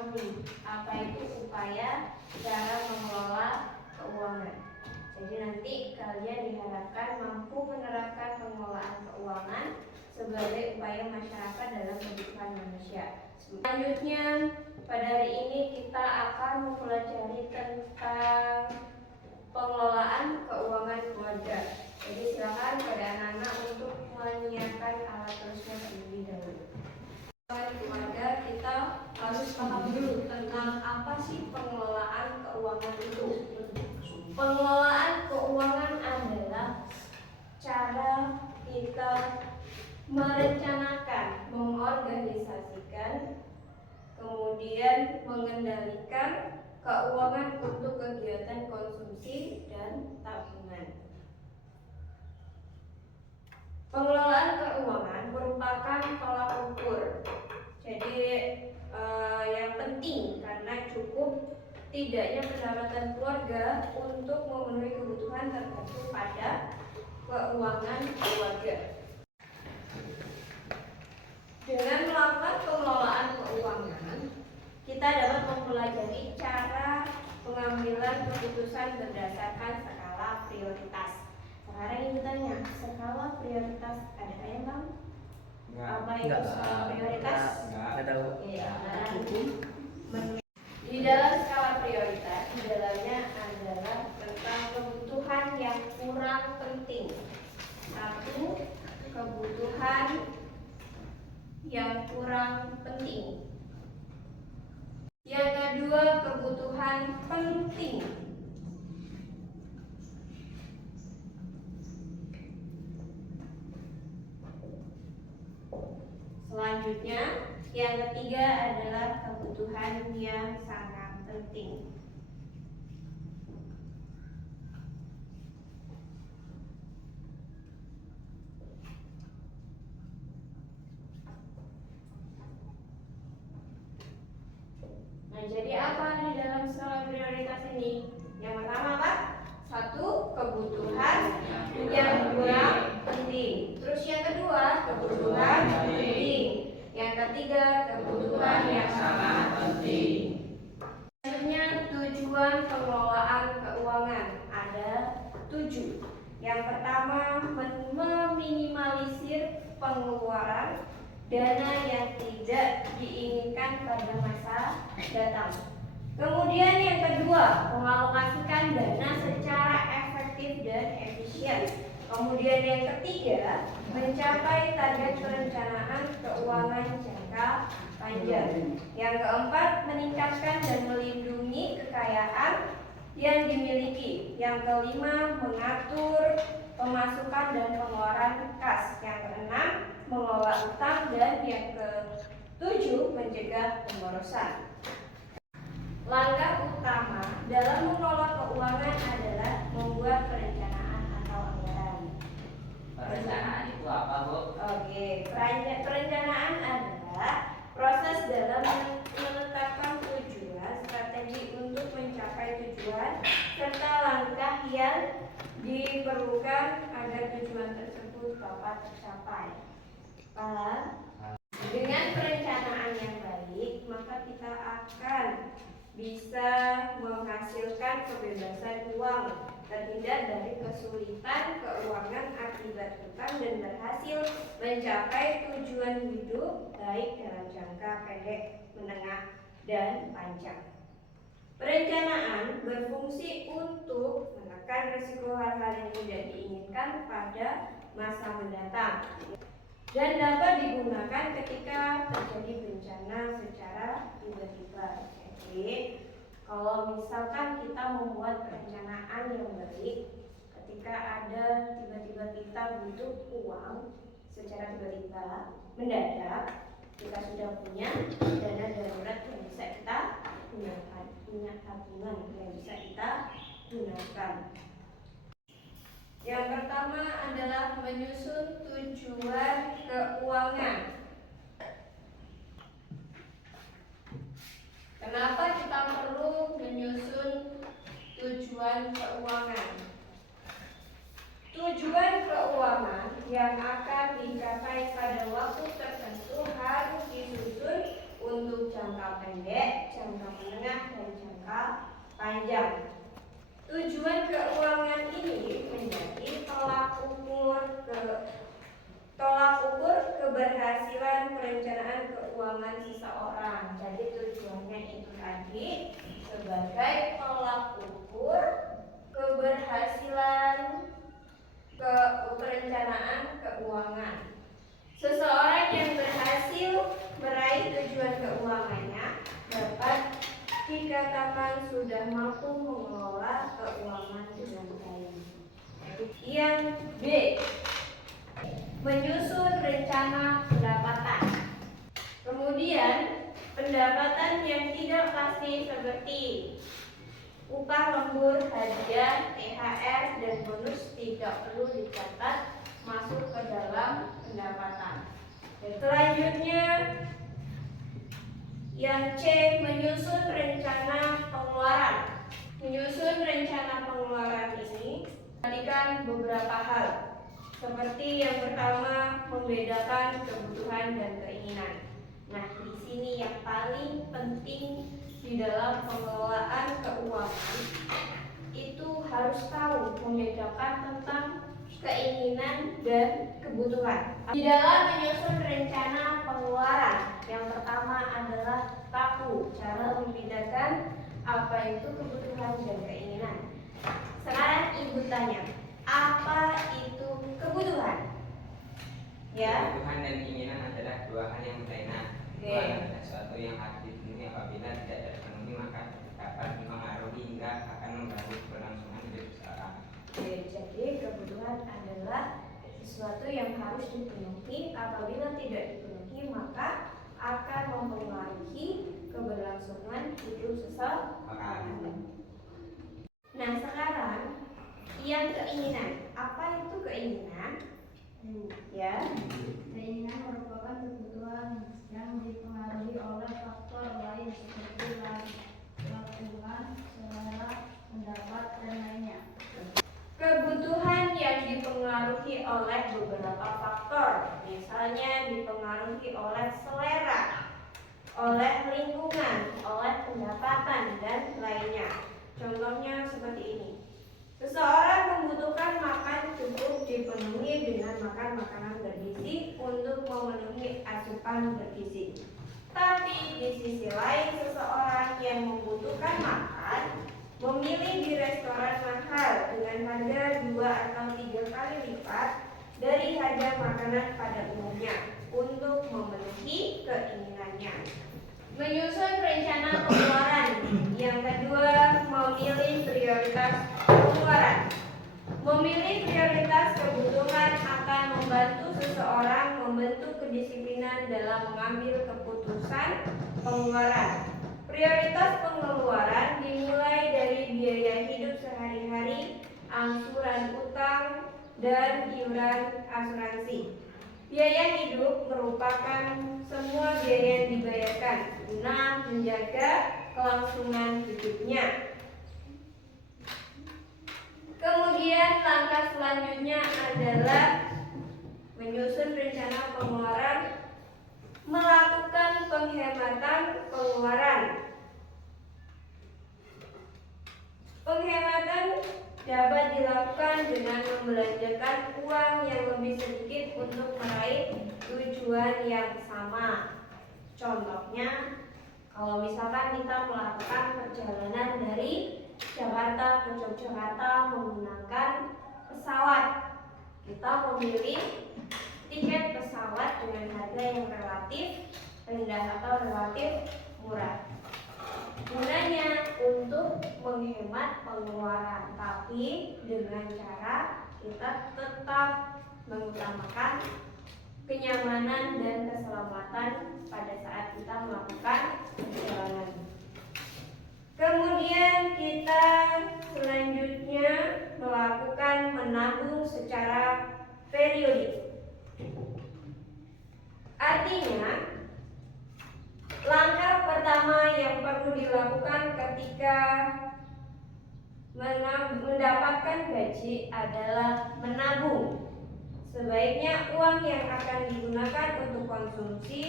memahami apa itu upaya cara mengelola keuangan. Jadi nanti kalian diharapkan mampu menerapkan pengelolaan keuangan sebagai upaya masyarakat dalam kehidupan manusia. Selanjutnya pada hari ini kita akan mempelajari tentang pengelolaan keuangan keluarga. Jadi silakan pada anak-anak untuk menyiapkan alat tulisnya terlebih dahulu. Keluarga kita harus paham dulu tentang apa sih pengelolaan keuangan itu. Pengelolaan keuangan adalah cara kita merencanakan, mengorganisasikan, kemudian mengendalikan keuangan untuk kegiatan konsumsi dan tabungan. Pengelolaan keuangan merupakan tolak ukur. Jadi yang penting karena cukup tidaknya pendapatan keluarga untuk memenuhi kebutuhan tertentu pada keuangan keluarga. Dengan melakukan pengelolaan keuangan, kita dapat mempelajari cara pengambilan keputusan berdasarkan skala prioritas. Sekarang ibu tanya, skala prioritas ada ya bang? Apa itu skala prioritas? Nggak tahu. Ya, di dalam skala prioritas, di dalamnya adalah tentang kebutuhan yang kurang penting. Satu, kebutuhan yang kurang penting. Yang kedua, kebutuhan penting. Selanjutnya, yang ketiga adalah kebutuhan yang sangat penting. Nah, jadi apa di dalam skala prioritas ini? Yang pertama apa? Satu, kebutuhan yang kurang penting. Terus yang kedua, kebutuhan penting. Yang ketiga, kebutuhan yang sangat penting. Selanjutnya, tujuan pengelolaan keuangan ada 7. Yang pertama, meminimalisir pengeluaran dana yang tidak diinginkan pada masa datang. Kemudian yang kedua, mengalokasikan dana secara efektif dan efisien. Kemudian yang ketiga, mencapai target perencanaan keuangan jangka panjang. Yang keempat, meningkatkan dan melindungi kekayaan yang dimiliki. Yang kelima, mengatur pemasukan dan pengeluaran kas. Yang keenam, mengelola utang, dan yang ketujuh, mencegah pemborosan. Langkah utama dalam mengelola keuangan adalah membuat perencanaan atau anggaran. Perencanaan itu apa, Bu? Oke, perencanaan adalah proses dalam menetapkan tujuan, strategi untuk mencapai tujuan, serta langkah yang diperlukan agar tujuan tersebut dapat tercapai. Paham? Dengan perencanaan yang baik, maka kita akan bisa menghasilkan kebebasan uang, terhindar dari kesulitan keuangan akibat hutang, dan berhasil mencapai tujuan hidup baik dalam jangka pendek, menengah, dan panjang. Perencanaan berfungsi untuk menekan risiko hal-hal yang tidak diinginkan pada masa mendatang dan dapat digunakan ketika terjadi bencana secara tiba-tiba. Jadi, kalau misalkan kita membuat perencanaan yang baik, ketika ada tiba-tiba kita butuh uang secara tiba-tiba, mendadak, kita sudah punya dana darurat yang bisa kita gunakan, punya tabungan yang bisa kita gunakan. Yang pertama adalah menyusun tujuan keuangan. Kenapa kita perlu menyusun tujuan keuangan? Tujuan keuangan yang akan dicapai pada waktu tertentu harus disusun untuk jangka pendek, jangka menengah, dan jangka panjang. Tujuan keuangan ini menjadi tolak ukur keberhasilan perencanaan keuangan seseorang. Jadi tujuannya itu tadi sebagai tolak ukur keberhasilan perencanaan keuangan. Seseorang yang berhasil meraih tujuan keuangannya dapat dikatakan sudah mampu mengelola keuangan dengan baik. Yang B, menyusun rencana pendapatan. Kemudian pendapatan yang tidak pasti seperti upah lembur, hadiah, THR, dan bonus tidak perlu dicatat masuk ke dalam pendapatan. Dan selanjutnya yang C, menyusun rencana pengeluaran. Menyusun rencana pengeluaran ini memperhatikan beberapa hal. Seperti yang pertama, membedakan kebutuhan dan keinginan. Nah, di sini yang paling penting di dalam pengelolaan keuangan itu harus tahu membedakan tentang keinginan dan kebutuhan. Di dalam menyusun rencana pengeluaran, yang pertama adalah tahu cara membedakan apa itu kebutuhan dan keinginan. Sekarang ibu tanya, apa itu kebutuhan? Ya. Kebutuhan dan keinginan adalah dua hal yang berbeda. Kebutuhan adalah sesuatu yang harus dipenuhi, apabila tidak terpenuhi maka dapat mempengaruhi hingga akan mengganggu kelangsungan hidup seseorang. Jadi kebutuhan adalah sesuatu yang harus dipenuhi, apabila tidak dipenuhi maka akan mempengaruhi keberlangsungan hidup seseorang. Nah, sekarang yang keinginan. Apa itu keinginan? Ya. Keinginan merupakan kebutuhan yang dipengaruhi oleh faktor lain seperti lingkungan, selera, pendapat, dan lainnya. Kebutuhan yang dipengaruhi oleh beberapa faktor, misalnya dipengaruhi oleh selera, oleh lingkungan, oleh pendapatan, dan lainnya. Contohnya seperti ini. Seseorang membutuhkan makan cukup dipenuhi dengan makan makanan bergizi untuk memenuhi asupan bergizi. Tapi di sisi lain, seseorang yang membutuhkan makan memilih di restoran mahal dengan harga 2 atau 3 kali lipat dari harga makanan pada umumnya untuk memenuhi keinginannya. Menyusun rencana pengeluaran. Yang kedua, memilih prioritas pengeluaran. Memilih prioritas kebutuhan akan membantu seseorang membentuk kedisiplinan dalam mengambil keputusan pengeluaran. Prioritas pengeluaran dimulai dari biaya hidup sehari-hari, angsuran utang, dan iuran asuransi. Biaya hidup merupakan semua biaya yang dibayarkan guna menjaga kelangsungan hidupnya. Kemudian langkah selanjutnya adalah menyusun rencana pengeluaran, melakukan penghematan pengeluaran. Penghematan dapat dilakukan dengan membelanjakan uang yang lebih sedikit untuk meraih tujuan yang sama. Contohnya, kalau misalkan kita melakukan perjalanan dari Jakarta ke Yogyakarta menggunakan pesawat, kita memilih tiket pesawat dengan harga yang relatif rendah atau relatif murah. Gunanya untuk menghemat pengeluaran, tapi dengan cara kita tetap mengutamakan kenyamanan dan keselamatan pada saat kita melakukan perjalanan. Kemudian kita selanjutnya melakukan menabung secara periodik. Artinya, langkah pertama yang perlu dilakukan ketika mendapatkan gaji adalah menabung. Sebaiknya uang yang akan digunakan untuk konsumsi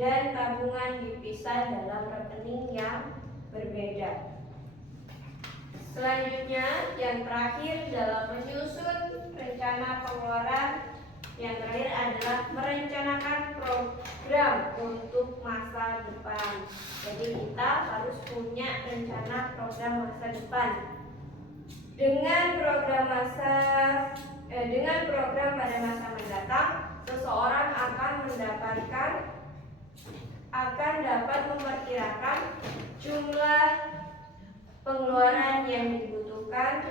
dan tabungan dipisah dalam rekening yang berbeda. Selanjutnya, yang terakhir dalam menyusun rencana pengeluaran, yang terakhir adalah merencanakan program untuk masa depan. Jadi kita harus punya rencana program masa depan. Dengan program pada masa mendatang, seseorang akan dapat memperkirakan jumlah pengeluaran yang dibutuhkan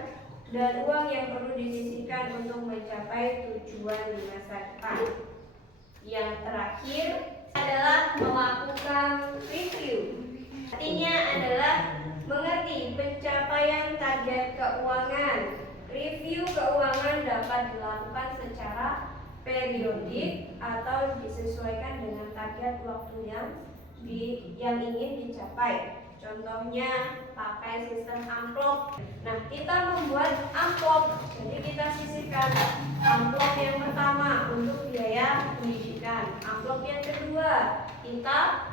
dan uang yang perlu disisihkan untuk mencapai tujuan di masa depan. Yang terakhir adalah melakukan review. Artinya adalah mengerti pencapaian target keuangan. Review keuangan dapat dilakukan secara periodik atau disesuaikan dengan target waktu yang ingin dicapai. Contohnya pakai sistem amplop. Nah, kita membuat amplop. Jadi kita sisihkan amplop yang pertama untuk biaya pendidikan. Amplop yang kedua kita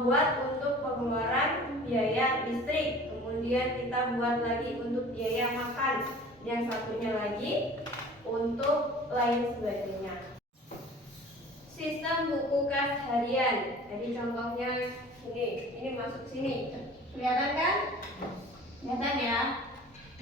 buat untuk pengeluaran biaya listrik. Kemudian kita buat lagi untuk biaya makan. Yang satunya lagi untuk lain sebagainya. Sistem buku kas harian. Jadi contohnya ini masuk sini. Kelihatan kan? Kelihatan ya?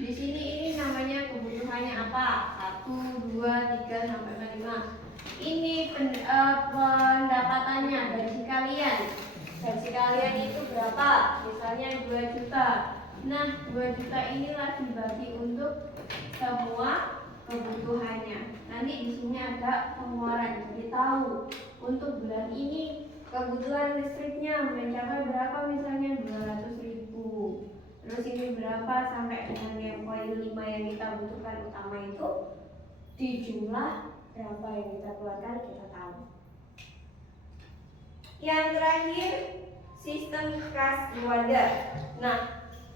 Di sini ini namanya kebutuhannya apa? 1, 2, 3 sampai 5. Ini pendapatannya, gaji kalian. Gaji kalian itu berapa? Misalnya 2 juta. Nah, 2 juta inilah dibagi untuk semua kebutuhannya. Nanti di sini ada pengeluaran, jadi tahu untuk bulan ini kebutuhan listriknya mencapai berapa, misalnya 200.000. Terus ini berapa sampai dengan yang poin 5 yang kita butuhkan utama itu, di jumlah berapa yang kita keluarkan kita tahu. Yang terakhir, sistem kas keluarga. Nah,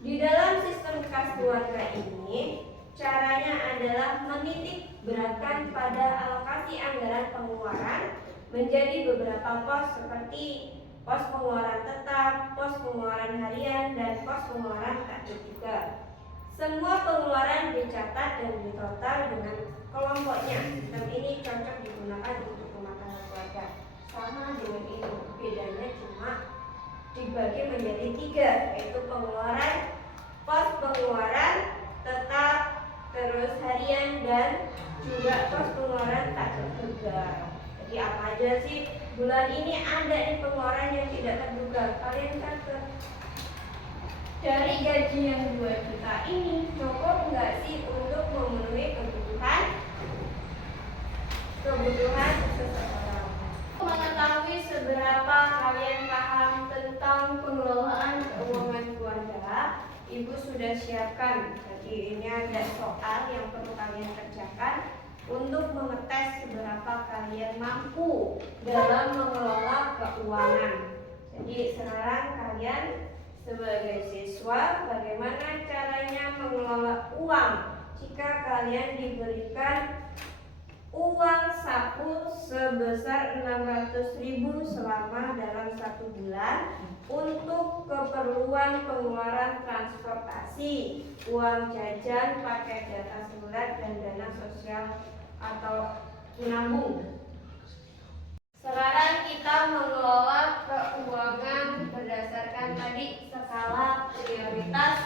di dalam sistem kas keluarga ini caranya adalah menitik beratkan pada alokasi anggaran pengeluaran menjadi beberapa pos seperti pos pengeluaran tetap, pos pengeluaran harian, dan pos pengeluaran tak terduga. Semua pengeluaran dicatat dan ditotal dengan kelompoknya. Sistem ini cocok digunakan untuk rumah tangga keluarga. Sama dengan ini, bedanya cuma dibagi menjadi 3, yaitu pengeluaran, pos pengeluaran tetap, terus harian, dan juga pos pengeluaran tak terduga. Jadi apa aja sih bulan ini ada di pengeluaran yang tidak terduga? Kalian catat. Dari gaji yang 2 juta ini cukup nggak sih untuk memenuhi kebutuhan seseorang? Mengetahui seberapa kalian paham tentang pengelolaan keuangan keluarga, Ibu sudah siapkan. Jadi ini ada soal yang perlu kalian kerjakan untuk mengetes seberapa kalian mampu dalam mengelola keuangan. Jadi sekarang kalian sebagai siswa, bagaimana caranya mengelola uang jika kalian diberikan uang saku sebesar 600.000 selama dalam 1 bulan untuk keperluan pengeluaran transportasi, uang jajan, paket data seluler, dan dana sosial atau menabung. Sekarang kita mengelola keuangan berdasarkan tadi skala prioritas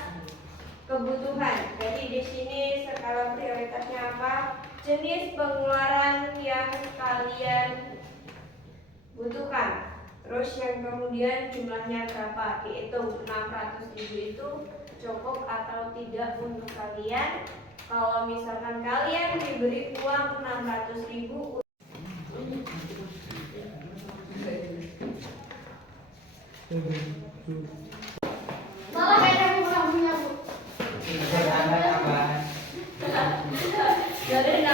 kebutuhan. Jadi di sini skala prioritasnya apa? Jenis pengeluaran yang kalian butuhkan. Terus yang kemudian jumlahnya berapa? Dihitung 600.000 itu cukup atau tidak untuk kalian. Kalau misalkan kalian diberi uang 600.000, Malah kayaknya aku kurang punya, Bu. jadi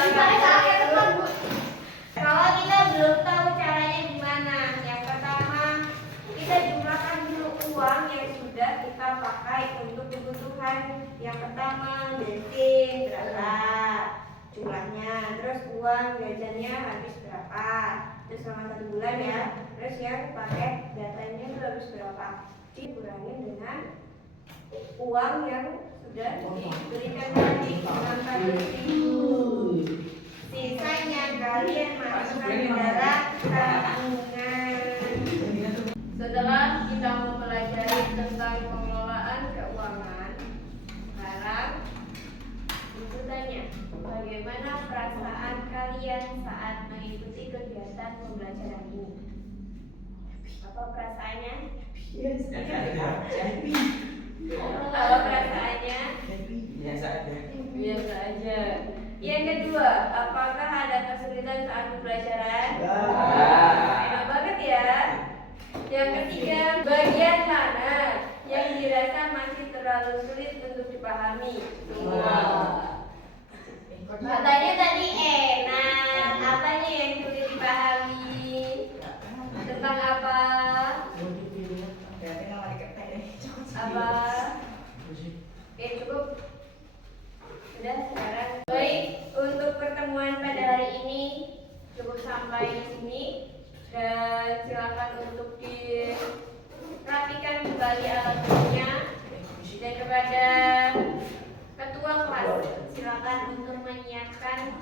kalau kita belum tahu caranya gimana, yang pertama kita jumlahkan dulu uang yang sudah kita pakai untuk kebutuhan. Yang pertama bensin berapa jumlahnya, terus uang jajannya habis berapa, terus selama 1 bulan ya. Terus yang pakai datanya itu harus berapa. Dikurangi dengan uang yang sudah diberikan tadi 600.000. Sisanya kalian masukkan ke dalam tabungan. Setelah kita mempelajari tentang pengelolaan keuangan, sekarang bertanya, bagaimana perasaan kalian saat mengikuti kegiatan pembelajaran ini? Apa perasaannya? Apa perasaannya? Biasa aja. Biasa aja. Yang kedua, apakah ada kesulitan saat pembelajaran? Enak banget ya. Yang ketiga, bagian mana yang dirasa masih terlalu sulit untuk dipahami? Katanya tadi enak. Apanya yang sulit dipahami? Tentang apa? Apa? Oke, cukup. Sudah sekarang. Baik, untuk pertemuan pada hari ini cukup sampai di sini. Dan silakan untuk dirapikan kembali alat-alatnya. Dan kepada ketua kelas silakan untuk menyiapkan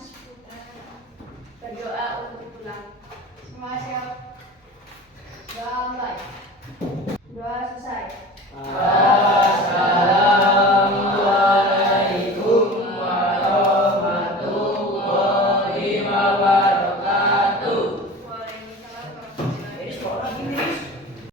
berdoa untuk pulang. Semua siap. Damai. Doa selesai. Assalamualaikum warahmatullahi wabarakatuh. Waalaikumsalam warahmatullahi wabarakatuh.